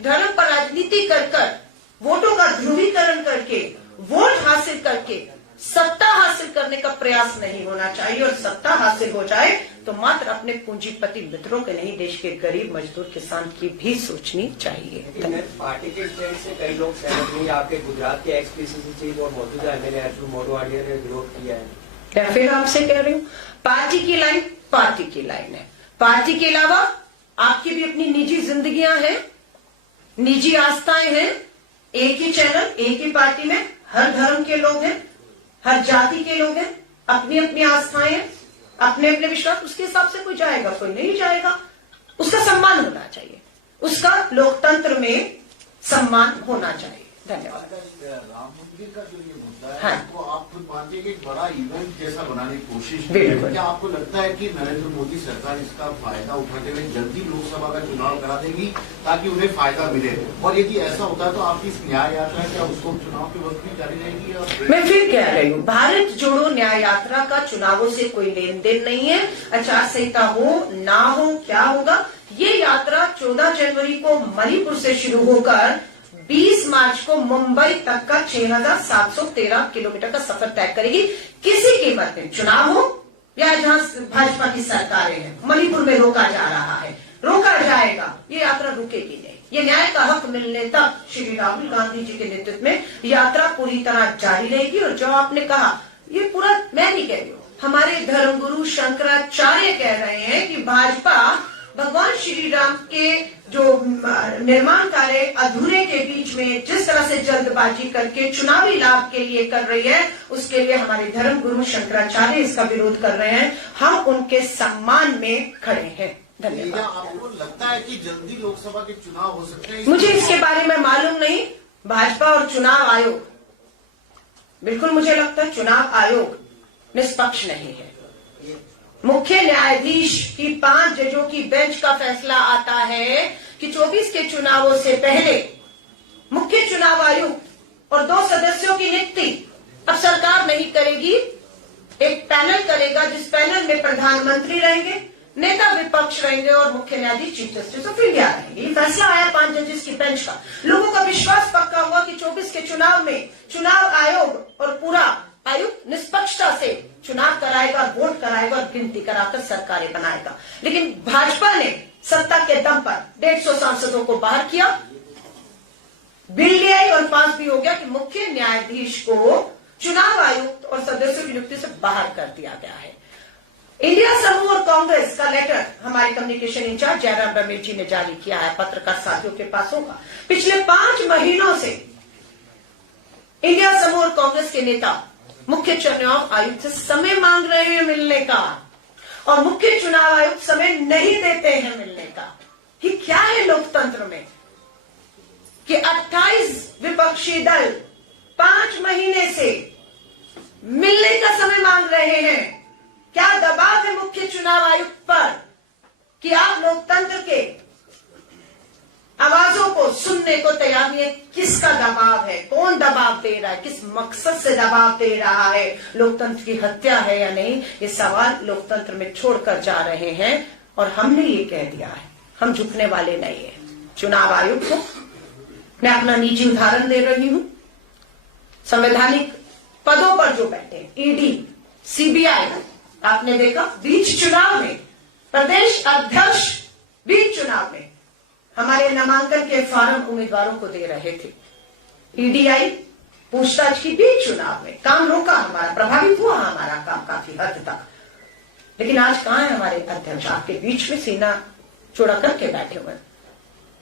धर्म पर राजनीति कर वोटों का ध्रुवीकरण करके, वोट हासिल करके सत्ता हासिल करने का प्रयास नहीं होना चाहिए। और सत्ता हासिल हो जाए तो मात्र अपने पूंजीपति मित्रों के नहीं, देश के गरीब मजदूर किसान की भी सोचनी चाहिए। पार्टी के स्टैंड से कई लोग सहमत नहीं। आपके गुजरात के एक्स-पीसीसी चीफ और मौजूदा एमएलए अर्जुन मोढवाडिया ने विरोध किया है। मैं फिर आपसे कह रही हूँ, पार्टी की लाइन पार्टी की लाइन है। पार्टी के अलावा आपकी भी अपनी निजी जिंदगियां हैं, निजी आस्थाएं हैं। एक ही चैनल, एक ही पार्टी में हर धर्म के लोग हैं, हर जाति के लोग हैं, अपनी अपनी आस्थाएं हैं, अपने अपने विश्वास। उसके हिसाब से कोई जाएगा, कोई नहीं जाएगा। उसका सम्मान होना चाहिए, उसका लोकतंत्र में सम्मान होना चाहिए। धन्यवाद। राम मंदिर का जो ये मुद्दा है, हाँ। तो आप खुद मानते हैं कि एक बड़ा इवेंट जैसा बनाने की कोशिश की बिल्कुल। है। क्या आपको लगता है कि नरेंद्र मोदी सरकार इसका फायदा उठाते हुए जल्दी लोकसभा का चुनाव करा देगी ताकि उन्हें फायदा मिले? और यदि ऐसा होता है तो आपकी इस न्याय यात्रा क्या उसको चुनाव के वक्त भी जारी रहेगी? या मैं फिर कह रही हूँ, भारत जोड़ो न्याय यात्रा का चुनावों से कोई लेन देन नहीं है। आचार संहिता हो ना हो, क्या होगा? ये यात्रा 14 जनवरी को मणिपुर से शुरू होकर 20 मार्च को मुंबई तक का 6,713 किलोमीटर का सफर तय करेगी। किसी कीमत में चुनाव हो या जहां भाजपा की सरकारें हैं, मणिपुर में रोका जा रहा है, रोका जाएगा, ये यात्रा रुकेगी नहीं। ये न्याय का हक मिलने तक श्री राहुल गांधी जी के नेतृत्व में यात्रा पूरी तरह जारी रहेगी। और जो आपने कहा, ये पूरा मैं नहीं कह रही हूँ, हमारे धर्मगुरु शंकराचार्य कह रहे हैं कि भाजपा भगवान श्री राम के जो निर्माण कार्य अधूरे के बीच में जिस तरह से जल्दबाजी करके चुनावी लाभ के लिए कर रही है, उसके लिए हमारे धर्म गुरु शंकराचार्य इसका विरोध कर रहे हैं। हम उनके सम्मान में खड़े हैं। धन्यवाद। आपको लगता है कि जल्दी लोकसभा के चुनाव हो सकते हैं? मुझे इसके बारे में मालूम नहीं। भाजपा और चुनाव आयोग, बिल्कुल मुझे लगता है चुनाव आयोग निष्पक्ष नहीं है। मुख्य न्यायाधीश की 5 जजों की बेंच का फैसला आता है कि 24 के चुनावों से पहले मुख्य चुनाव आयुक्त और 2 सदस्यों की नियुक्ति अब सरकार नहीं करेगी, एक पैनल करेगा, जिस पैनल में प्रधानमंत्री रहेंगे, नेता विपक्ष रहेंगे और मुख्य न्यायाधीश चीफ जस्टिस ऑफ इंडिया रहेंगे। ये फैसला आया 5 जजेस की बेंच का। लोगों का विश्वास पक्का हुआ कि 24 के चुनाव में चुनाव आयोग और पूरा आयुक्त निष्पक्षता से चुनाव कराएगा, वोट कराएगा और गिनती कराकर सरकारें बनाएगा। लेकिन भाजपा ने सत्ता के दम पर 150 सांसदों को बाहर किया, बिल ले आई और पास भी हो गया कि मुख्य न्यायाधीश को चुनाव आयुक्त और सदस्यों की नियुक्ति से बाहर कर दिया गया है। इंडिया समूह और कांग्रेस का लेटर हमारे कम्युनिकेशन इंचार्ज जयराम रमेश जी ने जारी किया है, पत्रकार साथियों के पास होगा। पिछले 5 महीनों से इंडिया समूह और कांग्रेस के नेता मुख्य चुनाव आयुक्त से समय मांग रहे हैं मिलने का, और मुख्य चुनाव आयुक्त समय नहीं देते हैं मिलने का। कि क्या है लोकतंत्र में कि 28 विपक्षी दल 5 महीने से मिलने का समय मांग रहे हैं? क्या दबाव है मुख्य चुनाव आयुक्त पर कि आप लोकतंत्र के आवाजों को सुनने को तैयार नहीं है? किसका दबाव है? कौन दबाव दे रहा है? किस मकसद से दबाव दे रहा है? लोकतंत्र की हत्या है या नहीं, ये सवाल लोकतंत्र में छोड़कर जा रहे हैं। और हमने ये कह दिया है, हम झुकने वाले नहीं है। चुनाव आयोग को मैं अपना निजी उदाहरण दे रही हूं। संवैधानिक पदों पर जो बैठे ईडी, सीबीआई, आपने देखा बीच चुनाव में प्रदेश अध्यक्ष बीच चुनाव में हमारे नामांकन के फॉर्म उम्मीदवारों को दे रहे थे। ईडीआई पूछताछ की बीच चुनाव में, काम रोका हमारा, प्रभावित हुआ हमारा काम काफी हद तक। लेकिन आज कहां है हमारे अध्यक्ष? आपके बीच में सीना चौड़ा करके बैठे हुए,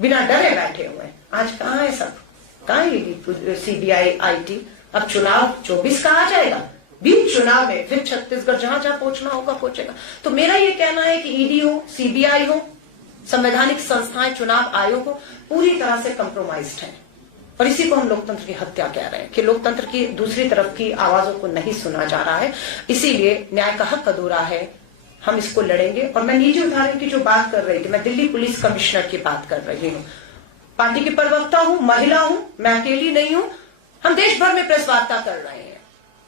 बिना डरे बैठे हुए। आज कहां है सब? कहां है सीबीआई, आईटी? अब चुनाव 24 का आ जाएगा, बीच चुनाव में फिर छत्तीसगढ़ जहां जहां पहुंचना होगा पहुंचेगा। तो मेरा ये कहना है कि ईडी हो, सीबीआई हो, संवैधानिक संस्थाएं, चुनाव आयोग हो, पूरी तरह से कंप्रोमाइज्ड है। और इसी को हम लोकतंत्र की हत्या कह रहे हैं कि लोकतंत्र की दूसरी तरफ की आवाजों को नहीं सुना जा रहा है। इसीलिए न्याय का हक अधूरा है, हम इसको लड़ेंगे। और मैं निजी उदाहरण की जो बात कर रही थी, मैं दिल्ली पुलिस कमिश्नर की बात कर रही हूँ। पार्टी की प्रवक्ता हूं, महिला हूं, मैं अकेली नहीं हूं। हम देश भर में प्रेस वार्ता कर रहे हैं,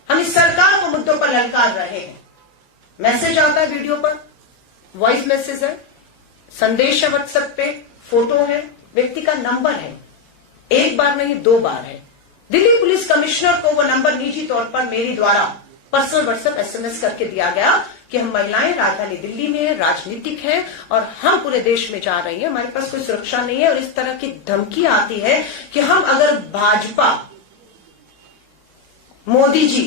हम इस सरकार को मुद्दों पर ललकार रहे हैं। मैसेज आता है वीडियो पर, वॉइस मैसेज है, संदेश है व्हाट्सएप पे, फोटो है, व्यक्ति का नंबर है, 1 बार नहीं 2 बार है। दिल्ली पुलिस कमिश्नर को वो नंबर निजी तौर पर मेरे द्वारा पर्सनल व्हाट्सएप SMS करके दिया गया कि हम महिलाएं राजधानी दिल्ली में हैं, राजनीतिक हैं और हम पूरे देश में जा रही हैं, हमारे पास कोई सुरक्षा नहीं है। और इस तरह की धमकी आती है कि हम अगर भाजपा, मोदी जी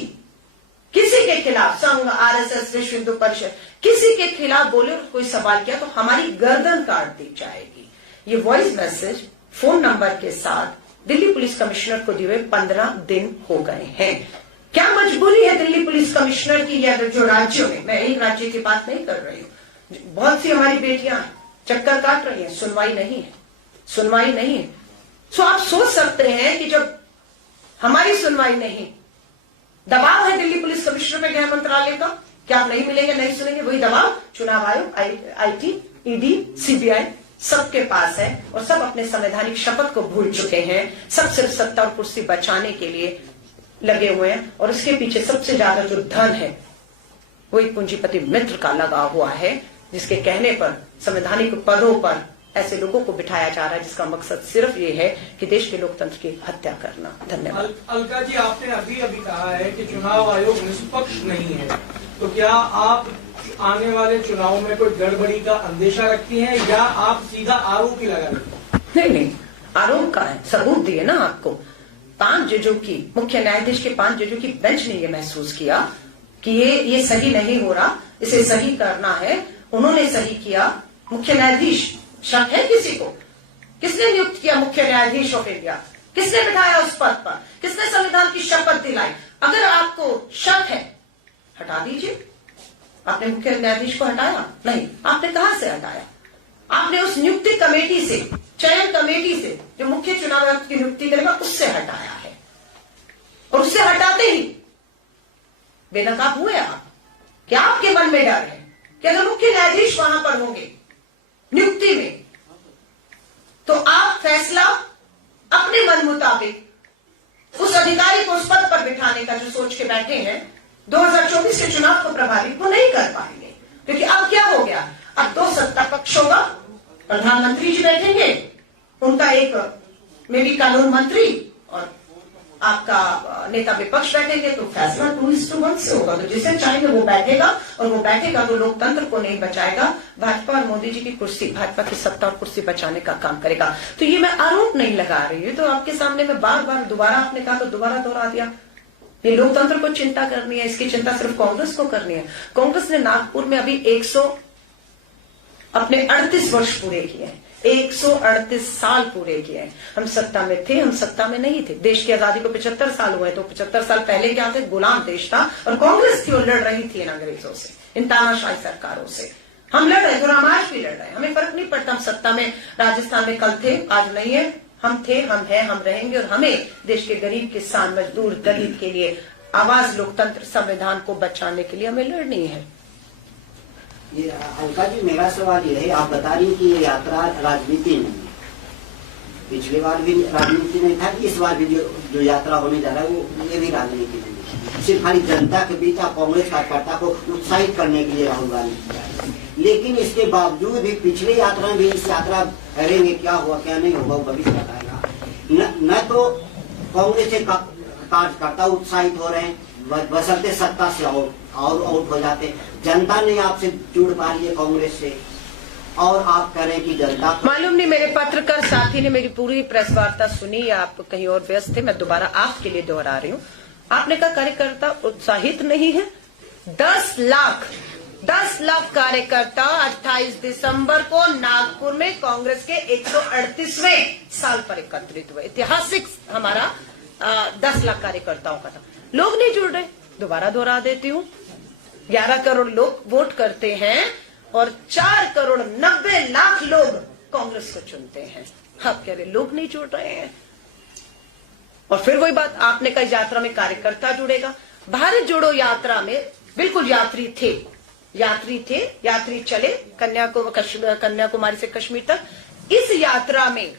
किसी के खिलाफ, संघ, RSS, विश्व हिंदू परिषद, किसी के खिलाफ बोले और कोई सवाल किया तो हमारी गर्दन काट दी जाएगी। ये वॉइस मैसेज फोन नंबर के साथ दिल्ली पुलिस कमिश्नर को दिए 15 दिन हो गए हैं। क्या मजबूरी है दिल्ली पुलिस कमिश्नर की या जो राज्यों में, मैं एक राज्य की बात नहीं कर रही हूं, बहुत सी हमारी बेटियां चक्कर काट रही हैं, सुनवाई नहीं है, सुनवाई नहीं है। सो आप सोच सकते हैं कि जब हमारी सुनवाई नहीं। दबाव है दिल्ली पुलिस कमिश्नर पे, गृह मंत्रालय का, क्या आप नहीं मिलेंगे, नहीं सुनेंगे, वही दबाव चुनाव आयोग, IT, ED, CBI सबके पास है और सब अपने संवैधानिक शपथ को भूल चुके हैं। सब सिर्फ सत्ता और कुर्सी बचाने के लिए लगे हुए हैं और उसके पीछे सबसे ज्यादा जो धन है वो एक पूंजीपति मित्र का लगा हुआ है, जिसके कहने पर संवैधानिक पदों पर ऐसे लोगों को बिठाया जा रहा है जिसका मकसद सिर्फ ये है कि देश के लोकतंत्र की हत्या करना। धन्यवाद। अलका जी, आपने अभी कहा है कि चुनाव आयोग निष्पक्ष नहीं है, तो क्या आप आने वाले चुनाव में कोई गड़बड़ी का अंदेशा रखती हैं या आप सीधा आरोप ही लगा रही हैं? नहीं, आरोप का है, सबूत दिए ना आपको। 5 जजों की, मुख्य न्यायाधीश के 5 जजों की बेंच ने ये महसूस किया कि ये सही नहीं हो रहा, इसे सही करना है, उन्होंने सही किया। मुख्य न्यायाधीश, शक है किसी को? किसने नियुक्त किया मुख्य न्यायाधीश ऑफ इंडिया? किसने बिठाया उस पद पर? किसने संविधान की शपथ दिलाई? अगर आपको शक है, हटा दीजिए। आपने मुख्य न्यायाधीश को हटाया? नहीं। आपने कहां से हटाया? आपने उस नियुक्ति कमेटी से, चयन कमेटी से, जो मुख्य चुनाव आयुक्त की नियुक्ति करेगा, उससे हटाया है। और उससे हटाते ही बेनकाब हुए आप। क्या आपके मन में डर है कि अगर मुख्य न्यायाधीश वहां पर होंगे नियुक्ति में, तो आप फैसला अपने मन मुताबिक उस अधिकारी को उस पद पर बिठाने का जो सोच के बैठे हैं 2024 के चुनाव को प्रभावित वो नहीं कर पाएंगे? क्योंकि अब क्या हो गया, अब 2 सत्ता पक्ष होगा। प्रधानमंत्री जी बैठेंगे, उनका एक मेरी कानून मंत्री और आपका नेता विपक्ष बैठेंगे, तो फैसला 2:1 से होगा। तो जिसे चाहेंगे वो बैठेगा और वो बैठेगा तो लोकतंत्र को नहीं बचाएगा, भाजपा और मोदी जी की कुर्सी, भाजपा की सत्ता और कुर्सी बचाने का काम करेगा। तो ये मैं आरोप नहीं लगा रही हूँ, तो आपके सामने मैं बार बार दोबारा, आपने कहा तो दोबारा दोहरा दिया। ये लोकतंत्र को चिंता करनी है, इसकी चिंता सिर्फ कांग्रेस को करनी है। कांग्रेस ने नागपुर में अभी 138 वर्ष पूरे किए हैं, 138 साल पूरे किए हैं। हम सत्ता में थे, हम सत्ता में नहीं थे। देश की आजादी को 75 साल हुए, तो 75 साल पहले क्या थे? गुलाम देश था और कांग्रेस थी और लड़ रही थी इन अंग्रेजों से, इन तानाशाही सरकारों से। हम लड़ रहे थे और हम आज भी लड़ रहे हैं, हमें फर्क नहीं पड़ता। हम सत्ता में राजस्थान में कल थे, आज नहीं है। हम थे, हम हैं, हम रहेंगे और हमें देश के गरीब, किसान, मजदूर, दलित के लिए आवाज, लोकतंत्र, संविधान को बचाने के लिए हमें लड़नी है। ये अलका जी, मेरा सवाल ये है, आप बता रही कि ये यात्रा राजनीति नहीं है। पिछली बार भी राजनीति नहीं था, इस बार भी जो यात्रा होने जा रहा है वो ये भी राजनीति नहीं है। सिर्फ खाली जनता के बीच कांग्रेस कार्यकर्ता को उत्साहित करने के लिए राहुल गांधी। लेकिन इसके बावजूद भी पिछले यात्रा में भी इस यात्रा करेंगे, क्या हुआ क्या नहीं होगा भविष्य बताएगा। न तो कांग्रेस के कार्यकर्ता उत्साहित हो रहे हैं, बसरते सत्ता से और आउट हो जाते। जनता ने आपसे जुड़ पा रही है कांग्रेस से, और आप करें कि जनता मालूम नहीं। मेरे पत्रकार साथी ने मेरी पूरी प्रेस वार्ता सुनी, आप कहीं और व्यस्त थे, मैं दोबारा आपके लिए दोहरा रही हूँ। आपने कहा कार्यकर्ता उत्साहित नहीं है। 10 लाख कार्यकर्ता 28 दिसंबर को नागपुर में कांग्रेस के 138वें साल पर एकत्रित हुए। ऐतिहासिक हमारा 10 लाख कार्यकर्ताओं का था। लोग नहीं जुड़ रहे, दोबारा दोहरा देती हूँ। 11 करोड़ लोग वोट करते हैं और 4 करोड़ 90 लाख लोग कांग्रेस को चुनते हैं। आप कह रहे लोग नहीं जुड़ रहे हैं। और फिर वही बात आपने कहा, यात्रा में कार्यकर्ता जुड़ेगा। भारत जोड़ो यात्रा में बिल्कुल यात्री थे, यात्री चले कन्याकुमारी से कश्मीर तक। इस यात्रा में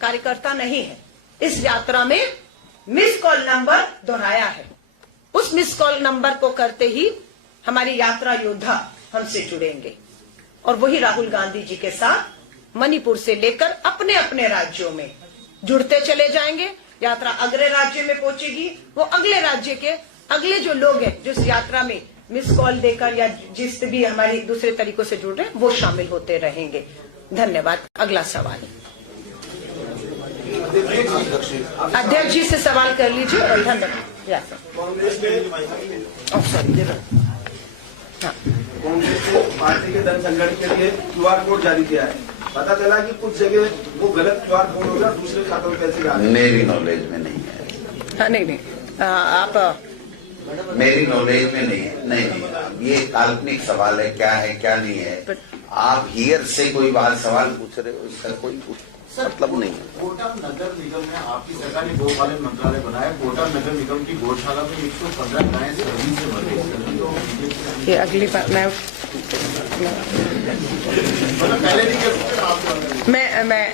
कार्यकर्ता नहीं है, इस यात्रा में मिस कॉल नंबर दोहराया है। उस मिस कॉल नंबर को करते ही हमारी यात्रा योद्धा हमसे जुड़ेंगे और वही राहुल गांधी जी के साथ मणिपुर से लेकर अपने अपने राज्यों में जुड़ते चले जाएंगे। यात्रा अगले राज्य में पहुंचेगी, वो अगले राज्य के अगले जो लोग हैं जो इस यात्रा में मिस कॉल देकर या जिस भी हमारी दूसरे तरीकों से जुड़ रहे हैं वो शामिल होते रहेंगे। धन्यवाद। अगला सवाल अध्यक्ष जी से सवाल कर लीजिए। और धन्यवाद। कांग्रेस ने कांग्रेस ने पार्टी के धन संग्रहण के लिए QR कोड जारी किया है। पता चला कि कुछ जगह वो गलत QR कोड होगा, दूसरे खातों में पैसे जा रहे हैं। मेरी नॉलेज में नहीं है। हाँ, नहीं आप मेरी नॉलेज में नहीं है। नहीं, ये काल्पनिक सवाल है, क्या है क्या नहीं है। आप हियर से कोई बात सवाल पूछ रहे हो, इसका कोई मतलब नहीं है। कोटा नगर निगम में आपकी सरकार ने गोपालन मंत्रालय बनाया। कोटा नगर निगम की गौशाला में 115 गायें सभी से मर गई। ये अगली बार मैं पहले नहीं कर सकते आप। मैं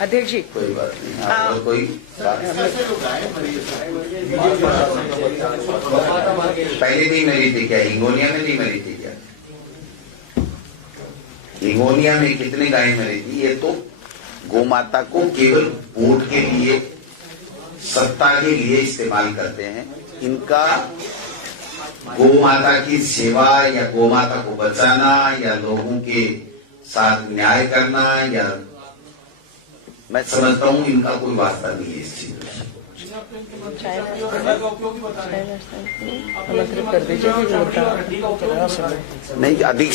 अध्यक्ष जी कोई बात नहीं, आप कोई कैसे लोग गायें मरी पहले नहीं मरी थी क्या? हिंगोलिया में नहीं मरी थी क्या? हिंगोलिया में कितनी गायें मरी थी? ये तो गोमाता को केवल वोट के लिए, सत्ता के लिए इस्तेमाल करते हैं। इनका गोमाता की सेवा या गोमाता को बचाना या लोगों के साथ न्याय करना, या मैं समझता हूं इनका कोई वास्ता नहीं है इस चीज में। नहीं, अधिक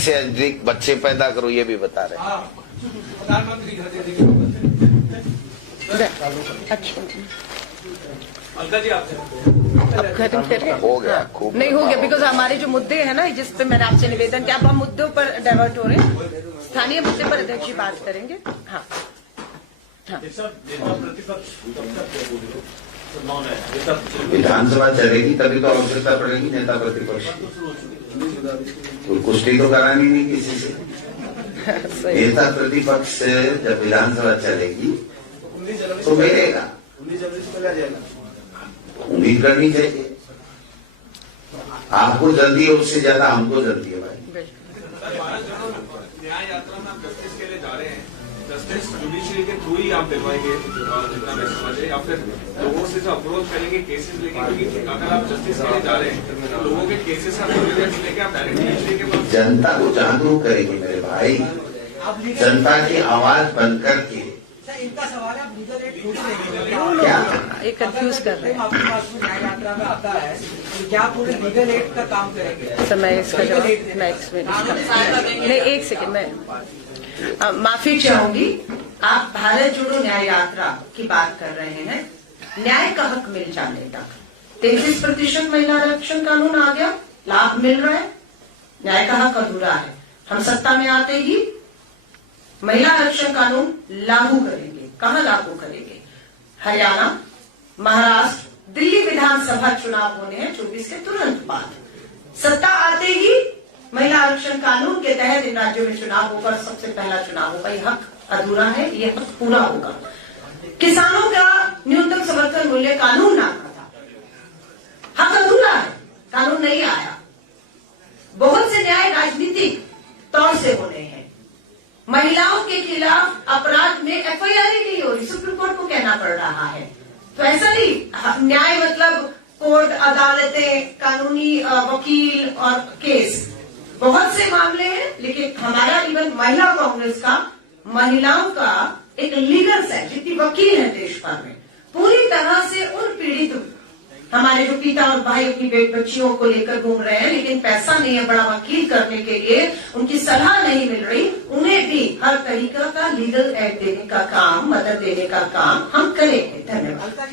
से अधिक बच्चे पैदा करो, ये भी बता रहे हैं। प्रधानमंत्री अच्छा अलका जी आपसे अब खत्म करें। हो गया, खूब नहीं हो गया, बिकॉज हमारे जो मुद्दे हैं ना, जिस पे मैंने आपसे निवेदन किया, अब हम मुद्दों पर डाइवर्ट हो रहे हैं। स्थानीय मुद्दे पर अध्यक्ष जी बात करेंगे। हाँ विधानसभा चलेगी तभी तो आवश्यकता पड़ेगी नेता प्रतिपक्ष की। कुश्ती तो करानी नहीं किसी से। नेता प्रतिपक्ष से जब विधानसभा चलेगी तो मिलेगा, 19 जनवरी से पहले आ जाएगा। उम्मीद करनी चाहिए। आपको जल्दी है, उससे ज्यादा हमको जल्दी है भाई। न्याय यात्रा में आप जस्टिस के लिए जा रहे हैं, जस्टिस जुडिशरी के थ्रू ही आप दिलवाएंगे जितना मैं समझे, या फिर लोगों से जो अप्रोच करेंगे केसेस लेके? क्योंकि अगर आप जस्टिस के लिए जा रहे हैं तो लोगों के केसेस का एविडेंस लेके आप डायरेक्ट जुडिशरी के पास जनता को जागरूक करेंगे मेरे भाई, जनता की आवाज बनकर के। इनका सवाल है, आप लीगल एड पूछ रहे हैं क्या ये कंफ्यूज कर रहे हैं। आपके पास में न्याय यात्रा में आता है तो क्या पूरे लीगल एड का काम करेंगे? सर मैं इसका जवाब मैं नहीं, एक सेकंड मैं माफी चाहूंगी। आप भारत जोड़ो न्याय यात्रा की बात कर रहे हैं। न्याय का हक मिल जाने तक 33% महिला आरक्षण कानून आ गया, लाभ मिल रहा है, न्याय का हक अधूरा है। हम सत्ता में आते ही महिला आरक्षण कानून लागू करेंगे। कहां लागू करेंगे? हरियाणा, महाराष्ट्र, दिल्ली विधानसभा चुनाव होने हैं 24 के तुरंत बाद। सत्ता आते ही महिला आरक्षण कानून के तहत इन राज्यों में चुनाव होगा, सबसे पहला चुनाव होगा। ये हक अधूरा है, ये हक पूरा होगा। किसानों का न्यूनतम समर्थन मूल्य कानून नाका था, हक अधूरा है, कानून नहीं आया। बहुत से न्याय राजनीतिक तौर से होने हैं। महिलाओं के खिलाफ अपराध में एफआईआर ही नहीं हो रही, सुप्रीम कोर्ट को कहना पड़ रहा है। तो ऐसा नहीं, न्याय मतलब कोर्ट, अदालतें, कानूनी वकील और केस, बहुत से मामले हैं। लेकिन हमारा इवन महिला कांग्रेस का महिलाओं का एक लीगल सेल, जितनी वकील है देश भर में, पूरी तरह से उन पीड़ित, हमारे जो पिता और भाई अपनी बच्चियों को लेकर घूम रहे हैं, लेकिन पैसा नहीं है बड़ा वकील करने के लिए, उनकी सलाह नहीं मिल रही, उन्हें भी हर तरीका का लीगल एड देने का काम, मदद देने का काम हम करेंगे। धन्यवाद।